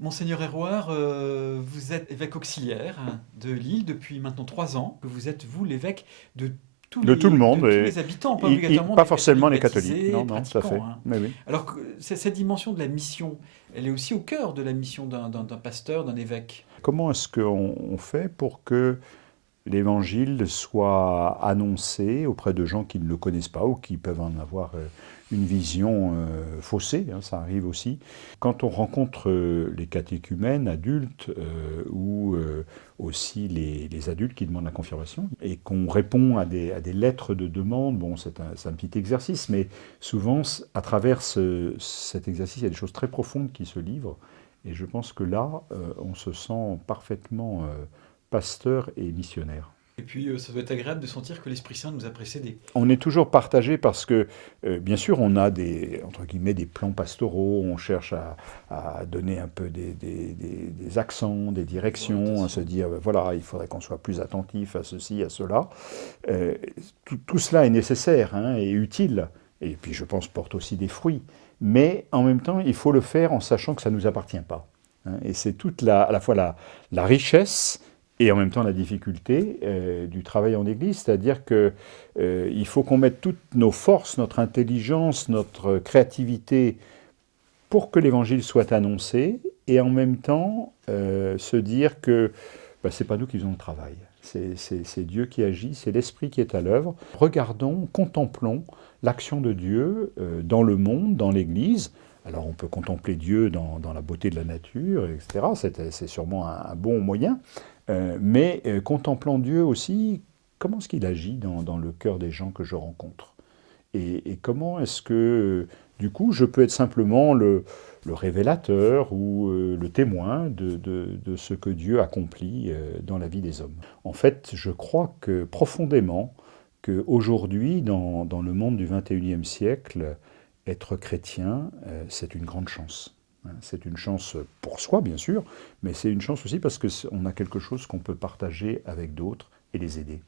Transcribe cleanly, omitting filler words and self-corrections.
Monseigneur Hérouard, vous êtes évêque auxiliaire de Lille depuis maintenant 3 ans, que vous êtes, vous, l'évêque de De tout le de monde, tous et, les habitants, pas obligatoirement pas des forcément catholiques les catholiques, baptisés, non, non, tout à pratiquants, fait. hein. Mais oui. Alors que cette dimension de la mission, elle est aussi au cœur de la mission d'un pasteur, d'un évêque. Comment est-ce qu'on fait pour que l'évangile soit annoncé auprès de gens qui ne le connaissent pas ou qui peuvent en avoir une vision faussée, hein, ça arrive aussi. Quand on rencontre les catéchumènes adultes ou aussi les adultes qui demandent la confirmation et qu'on répond à des lettres de demande, bon, c'est un petit exercice, mais souvent, à travers cet exercice, il y a des choses très profondes qui se livrent. Et je pense que là, on se sent parfaitement pasteur et missionnaire. Et puis, ça doit être agréable de sentir que l'Esprit Saint nous a précédés. On est toujours partagé parce que, bien sûr, on a des, entre guillemets, des plans pastoraux, on cherche à donner un peu des accents, des directions, à se Orientation. dire, voilà, il faudrait qu'on soit plus attentif à ceci, à cela. Euh, tout cela est nécessaire, hein, et utile, et puis je pense porte aussi des fruits. Mais en même temps, il faut le faire en sachant que ça ne nous appartient pas, hein. Et c'est toute à la fois la richesse et en même temps la difficulté du travail en Église, c'est-à-dire que il faut qu'on mette toutes nos forces, notre intelligence, notre créativité pour que l'Évangile soit annoncé, et en même temps se dire que bah, c'est pas nous qui faisons le travail, c'est Dieu qui agit, c'est l'Esprit qui est à l'œuvre. Regardons, contemplons l'action de Dieu dans le monde, dans l'Église. Alors on peut contempler Dieu dans la beauté de la nature, etc. C'est sûrement un bon moyen. Mais contemplant Dieu aussi, comment est-ce qu'il agit dans le cœur des gens que je rencontre? Et comment est-ce que, du coup, je peux être simplement le révélateur ou le témoin de ce que Dieu accomplit dans la vie des hommes? En fait, je crois que profondément, qu'aujourd'hui, dans le monde du 21e siècle, être chrétien, c'est une grande chance, hein. C'est une chance pour soi, bien sûr, mais c'est une chance aussi parce qu'on a quelque chose qu'on peut partager avec d'autres et les aider.